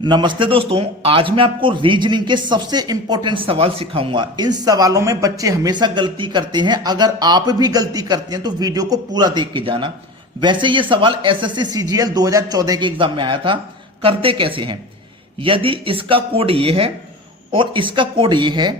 नमस्ते दोस्तों, आज मैं आपको रीजनिंग के सबसे इंपॉर्टेंट सवाल सिखाऊंगा। इन सवालों में बच्चे हमेशा गलती करते हैं। अगर आप भी गलती करते हैं तो वीडियो को पूरा देख के जाना। वैसे ये सवाल एसएससी सीजीएल 2014 के एग्जाम में आया था। करते कैसे हैं, यदि इसका कोड ये है और इसका कोड ये है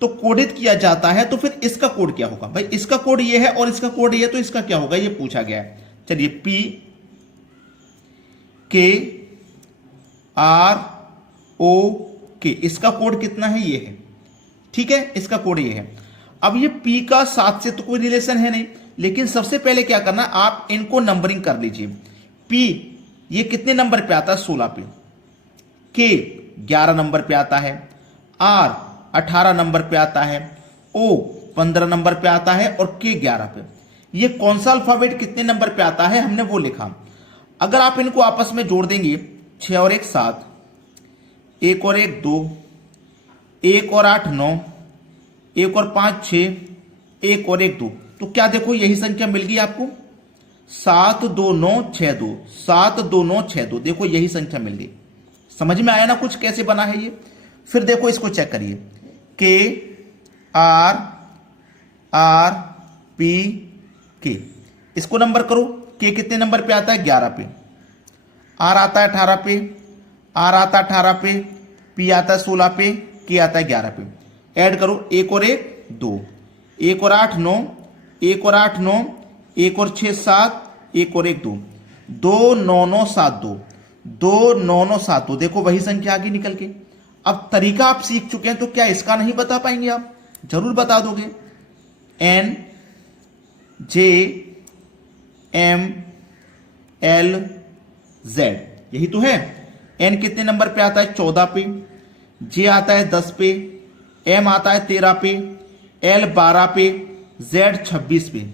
तो कोडित किया जाता है, तो फिर इसका कोड क्या होगा? भाई इसका कोड ये है और इसका कोड ये है, तो इसका क्या होगा ये पूछा गया है। चलिए, पी के आर ओ के, इसका कोड कितना है? ये है। ठीक है, इसका कोड ये है। अब ये पी का 7 से तो कोई रिलेशन है नहीं, लेकिन सबसे पहले क्या करना, आप इनको नंबरिंग कर लीजिए। पी ये कितने नंबर पे आता है? 16 पे। के 11 नंबर पे आता है। आर 18 नंबर पे आता है। ओ 15 नंबर पे आता है और के 11 पे। ये कौन सा अल्फाबेट कितने नंबर पे आता है हमने वो लिखा। अगर आप इनको आपस में जोड़ देंगे, 6 और 1 7, 1 और 1 2, 1 और 8 9, 1 और 5 6, 1 और 1 2, तो क्या देखो यही संख्या मिल गई आपको। 7 2 9 6 2, 7 2 9 6 2, देखो यही संख्या मिल गई। समझ में आया ना कुछ कैसे बना है ये? फिर देखो इसको चेक करिए, के आर आर पी के, इसको नंबर करो। के कितने नंबर पे आता है? 11 पे। आर आता है 18 पे, आर आता है 18 पे, पी आता है 16 पे, के आता है 11 पे। ऐड करो, 1 और 1 2, 1 और 8 9, 1 और 8 9, 1 और 6 7, 1 और 1 2, 2 9 9 7 2, 2 9 9 7 2, देखो वही संख्या आगे निकल के। अब तरीका आप सीख चुके हैं, तो क्या इसका नहीं बता पाएंगे? आप जरूर बता दोगे। N J M L Z, यही तो है। एन कितने नंबर पे आता है? 14 पे। जे आता है 10 पे, एम आता है 13 पे, एल 12 पे, जेड 26 पे।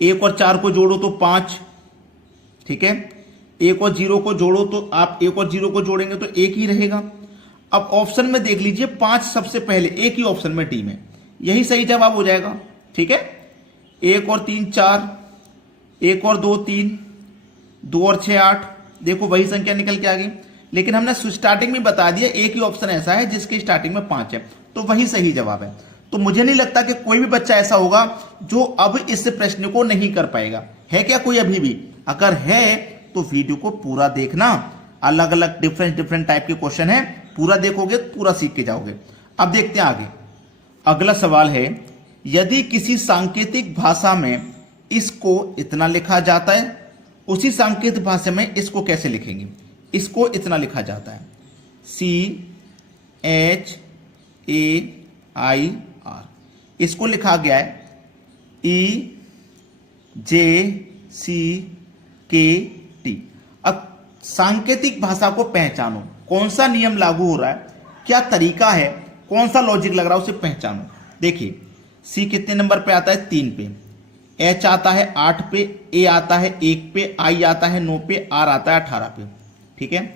1 और 4 को जोड़ो तो 5, ठीक है। 1 और 0 को जोड़ो तो आप 1 और 0 को जोड़ेंगे तो 1 ही रहेगा। अब ऑप्शन में देख लीजिए, 5 सबसे पहले एक ही ऑप्शन में डी में, यही सही जवाब हो जाएगा। ठीक है, 1 और 3 4, 1 और 2 3, 2 और 6 8, देखो वही संख्या निकल के आ गई। लेकिन हमने स्टार्टिंग में बता दिया एक ही ऑप्शन ऐसा है जिसकी स्टार्टिंग में 5 है, तो वही सही जवाब है। तो मुझे नहीं लगता कि कोई भी बच्चा ऐसा होगा जो अब इस प्रश्न को नहीं कर पाएगा। है क्या कोई अभी भी? अगर है तो वीडियो को पूरा देखना। अलग अलग डिफरेंट टाइप के क्वेश्चन है, पूरा देखोगे तो पूरा सीख के जाओगे। अब देखते हैं आगे। अगला सवाल है, यदि किसी सांकेतिक भाषा में इसको इतना लिखा जाता है, उसी सांकेतिक भाषा में इसको कैसे लिखेंगे? इसको इतना लिखा जाता है, CHAIR, इसको लिखा गया है EJCKT। अब सांकेतिक भाषा को पहचानो, कौन सा नियम लागू हो रहा है, क्या तरीका है, कौन सा लॉजिक लग रहा है, उसे पहचानो। देखिए, सी कितने नंबर पे आता है? 3 पे। एच आता है 8 पे, ए आता है 1 पे, आई आता है 9 पे, आर आता है 18 पे। ठीक है।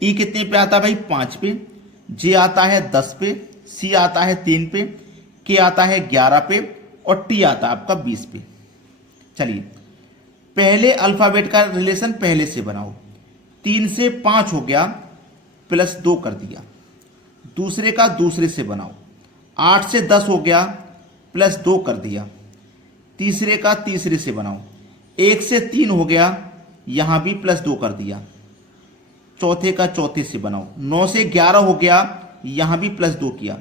ई कितने पे आता है भाई? 5 पे। जे आता है 10 पे, सी आता है 3 पे, के आता है 11 पे और टी आता है आपका 20 पे। चलिए, पहले अल्फाबेट का रिलेशन पहले से बनाओ। 3 से 5 हो गया, प्लस 2 कर दिया। दूसरे का दूसरे से बनाओ। 8 से 10 हो गया, प्लस 2 कर दिया। तीसरे का तीसरे से बनाओ। 1 से 3 हो गया, यहां भी प्लस 2 कर दिया। चौथे का चौथे से बनाओ। 9 से 11 हो गया, यहां भी प्लस 2 किया।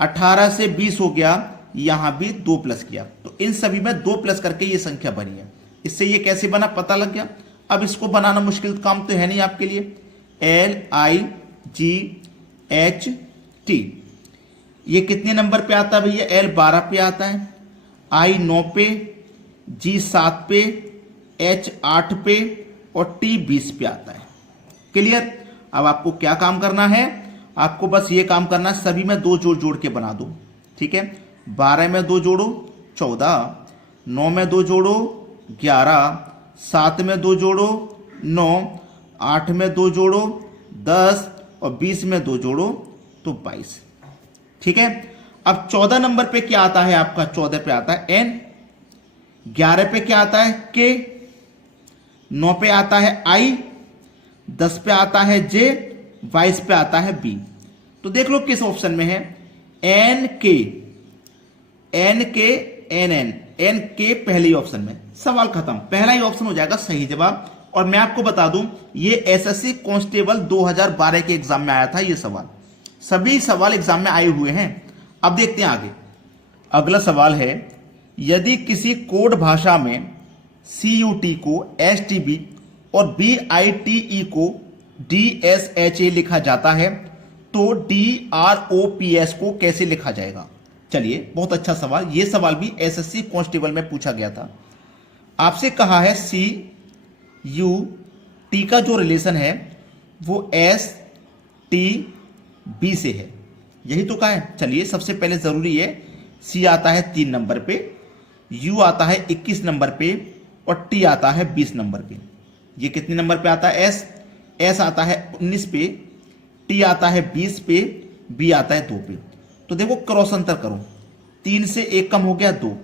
18 से 20 हो गया, यहां भी 2 प्लस किया। तो इन सभी में 2 प्लस करके ये संख्या बनी है। इससे ये कैसे बना पता लग गया। अब इसको बनाना मुश्किल काम तो है नहीं आपके लिए। LIGHT, ये कितने नंबर पे आता है भैया? L 12 पे आता है, I 9 पे, G 7 पे, H 8 पे और T 20 पे आता है। क्लियर? अब आपको क्या काम करना है? आपको बस ये काम करना है, सभी में 2 जोड़ जोड़ के बना दो। ठीक है, 12 में 2 जोड़ो 14, 9 में 2 जोड़ो 11, 7 में 2 जोड़ो 9, 8 में 2 जोड़ो 10 और 20 में 2 जोड़ो तो 22। ठीक है। अब 14 नंबर पे क्या आता है आपका? 14 पे आता है N, 11 पे क्या आता है? K, 9 पे आता है I, 10 पे आता है जे, 22 पे आता है बी। तो देख लो किस ऑप्शन में है, एन के एन एन एन के पहले ही ऑप्शन में। सवाल खत्म, पहला ही ऑप्शन हो जाएगा सही जवाब। और मैं आपको बता दूं ये एसएससी कांस्टेबल 2012 के एग्जाम में आया था ये सवाल, सभी सवाल एग्जाम में आए हुए हैं। अब देखते हैं आगे। अगला सवाल है, यदि किसी कोड भाषा में CUT को STB और BITE को DSHA लिखा जाता है तो DROPS को कैसे लिखा जाएगा? चलिए, बहुत अच्छा सवाल। यह सवाल भी एसएससी कांस्टेबल में पूछा गया था। आपसे कहा है CUT का जो रिलेशन है वो STB से है, यही तो कहा है। चलिए, सबसे पहले जरूरी है, C आता है 3 नंबर पे, U आता है 21 नंबर पे और T आता है 20 नंबर पे। ये कितने नंबर पे आता है? S आता है 19 पे, T आता है 20 पे, B आता है 2 पे। तो देखो क्रॉस अंतर करो, 3 से 1 कम हो गया 2,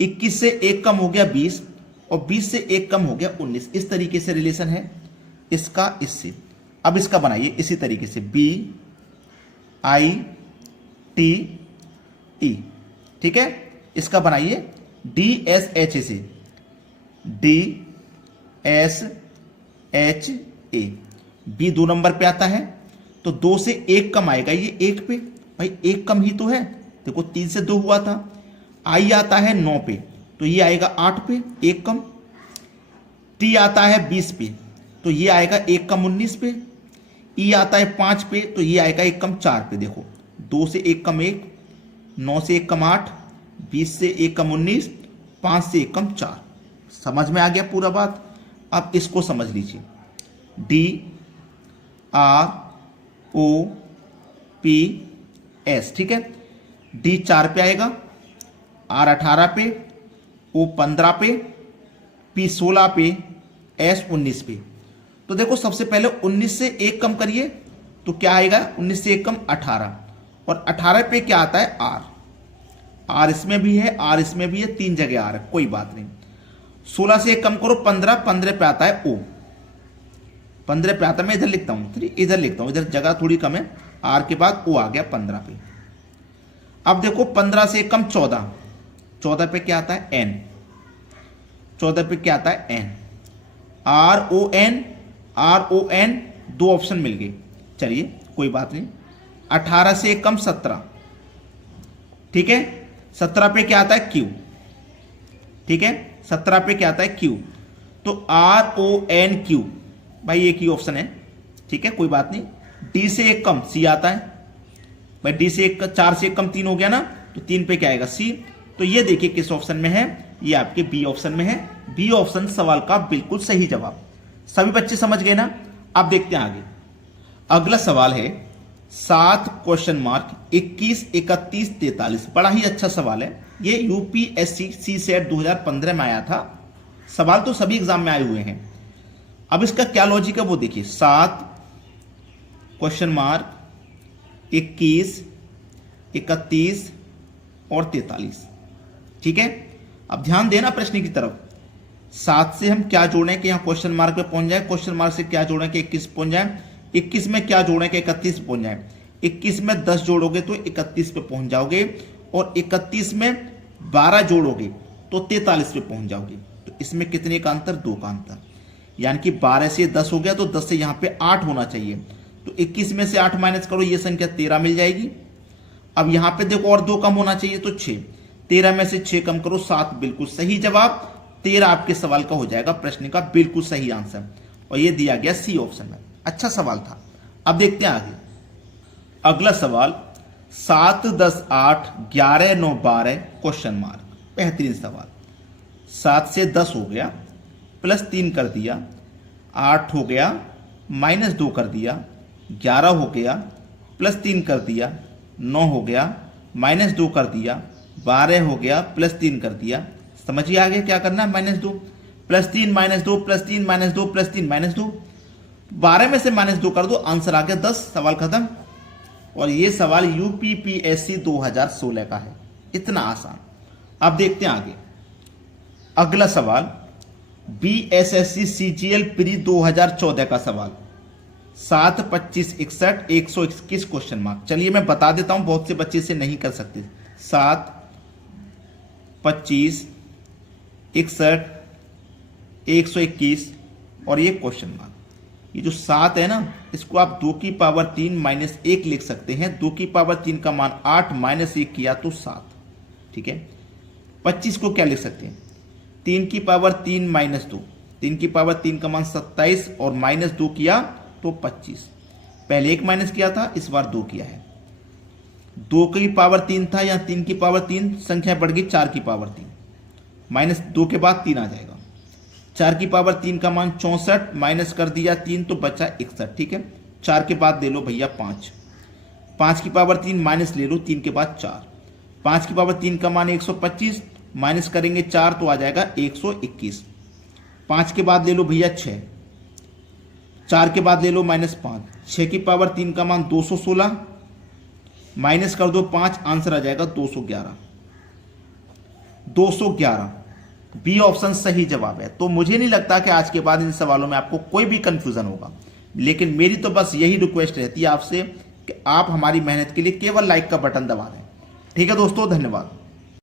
21 से 1 कम हो गया 20 और 20 से 1 कम हो गया 19। इस तरीके से रिलेशन है इसका इससे। अब इसका बनाइए इसी तरीके से, BITE, ठीक है। इसका बनाइए DSHA से, DSHA। B 2 नंबर पे आता है तो 2 से 1 कम आएगा, ये 1 पे, भाई 1 कम ही तो है। देखो 3 से 2 हुआ था। I आता है 9 पे तो ये आएगा 8 पे, 1 कम। T आता है 20 पे तो ये आएगा 1 कम 19 पे। E आता है 5 पे तो ये आएगा 1 कम 4 पे। देखो 2 से 1 कम 1, 9 से 1 कम 8, 20 से 1 कम 19, 5 से 1 कम 4। समझ में आ गया पूरा बात? अब इसको समझ लीजिए, DROPS, ठीक है। D 4 पे आएगा, R 18 पे, O 15 पे, P 16 पे, S 19 पे। तो देखो सबसे पहले 19 से 1 कम करिए तो क्या आएगा? 19 से 1 कम 18 और 18 पे क्या आता है? R इसमें भी है, R इसमें भी है, 3 जगह R है, कोई बात नहीं। 16 से 1 कम करो 15, 15 पे आता है O, 15 पे आता है, मैं इधर लिखता हूँ, इधर लिखता हूँ, इधर जगह थोड़ी कम है। R के बाद O आ गया 15 पे। अब देखो 15 से 1 कम 14, 14 पे क्या आता है? N, 14 पे क्या आता है? N, RON, 2 ऑप्शन मिल गए। चलिए कोई बात नहीं। 18 से 1 कम 17, ठीक है। 17 पे क्या आता है? Q, ठीक है। 17 पे क्या आता है? Q। तो RONQ, भाई एक ही ऑप्शन है, ठीक है, कोई बात नहीं। D से 1 कम C आता है, भाई D से 1, 4 से 1 कम 3 हो गया ना, तो 3 पे क्या आएगा? C। तो ये देखिए किस ऑप्शन में है, ये आपके B ऑप्शन में है। B ऑप्शन सवाल का बिल्कुल सही जवाब। सभी बच्चे समझ गए ना? अब देखते हैं आगे। अगला सवाल है 7 क्वेश्चन मार्क 21, 31, 43। बड़ा ही अच्छा सवाल है ये, UPSC CSET 2015 में आया था। सवाल तो सभी एग्जाम में आए हुए हैं। अब इसका क्या लॉजिक है वो देखिए, 7 क्वेश्चन मार्क 21, 31 और 43, ठीक है। अब ध्यान देना प्रश्न की तरफ। 7 से हम क्या जोड़ें कि यहाँ क्वेश्चन मार्क पे पहुंच जाए, क्वेश्चन मार्क से क्या जोड़ें कि 21 पहुंच जाए, 21 में क्या जोड़ें कि 31 पहुंच जाए, 21 में 10 जोड़ोगे तो 31 पे पहुंच जाओगे और 31 में 12 जोड़ोगे तो 43 पे पहुंच जाओगे। तो इसमें कितने का अंतर? 2 का अंतर, यानी कि 12 से 10 हो गया तो 10 से यहाँ पे 8 होना चाहिए। तो 21 में से 8 माइनस करो, ये संख्या 13 मिल जाएगी। अब यहाँ पे देखो और 2 कम होना चाहिए तो 6, 13 में से 6 कम करो 7, बिल्कुल सही जवाब। 13 आपके सवाल का हो जाएगा, प्रश्न का बिल्कुल सही आंसर। और ये दिया गया C ऑप्शन में। अच्छा सवाल था। अब देखते हैं आगे। अगला सवाल 7, 10, 8, 11, 9, 12 क्वेश्चन मार्क। बेहतरीन सवाल। 7 से 10 हो गया, प्लस 3 कर दिया, 8 हो गया, माइनस 2 कर दिया, 11 हो गया, प्लस 3 कर दिया, 9 हो गया, माइनस 2 कर दिया, 12 हो गया, प्लस 3 कर दिया। समझिए आगे क्या करना है? Minus 2 plus 3 minus 2 plus 3 minus 2 plus 3 minus 2, 12 में से माइनस 2 कर दो, आंसर आ गया 10। सवाल खत्म। और ये सवाल UPPSC 2016 का है, इतना आसान। अब देखते हैं आगे। अगला सवाल BSSC CGL प्री 2014 का सवाल 7, 25, 61, 121 क्वेश्चन मार्क। चलिए मैं बता देता हूं, बहुत से बच्चे से नहीं कर सकते। 7, 25, 61, 121 और ये क्वेश्चन मार्क। ये जो 7 है ना, इसको आप 2 की पावर 3 माइनस 1 लिख सकते हैं। 2 की पावर 3 का मान 8 माइनस 1 किया तो 7। ठीक है। 25 को क्या लिख सकते हैं? 3 की पावर 3 माइनस 2, 3 की पावर 3 का मान 27 और माइनस 2 किया तो 25। पहले 1 माइनस किया था, इस बार 2 किया है। 2 की पावर 3 था, यहाँ 3 की पावर 3 संख्या बढ़ गई 4 की पावर 3, माइनस 2 के बाद 3 आ जाएगा। 4 की पावर 3 का मान 64, माइनस कर दिया 3 तो बचा 61। ठीक है। 4 के बाद ले लो भैया 5, 5 की पावर 3 माइनस ले लो 3 के बाद 4, 5 की पावर 3 का मान 125, माइनस करेंगे 4 तो आ जाएगा 121। 5 के बाद ले लो भैया 6, 4 के बाद ले लो -5, 6 की पावर 3 का मान 216, माइनस कर दो 5, आंसर आ जाएगा 211। 211 बी ऑप्शन सही जवाब है। तो मुझे नहीं लगता कि आज के बाद इन सवालों में आपको कोई भी कंफ्यूजन होगा, लेकिन मेरी तो बस यही रिक्वेस्ट रहती है आपसे कि आप हमारी मेहनत के लिए केवल लाइक का बटन दबा दें। ठीक है दोस्तों, धन्यवाद।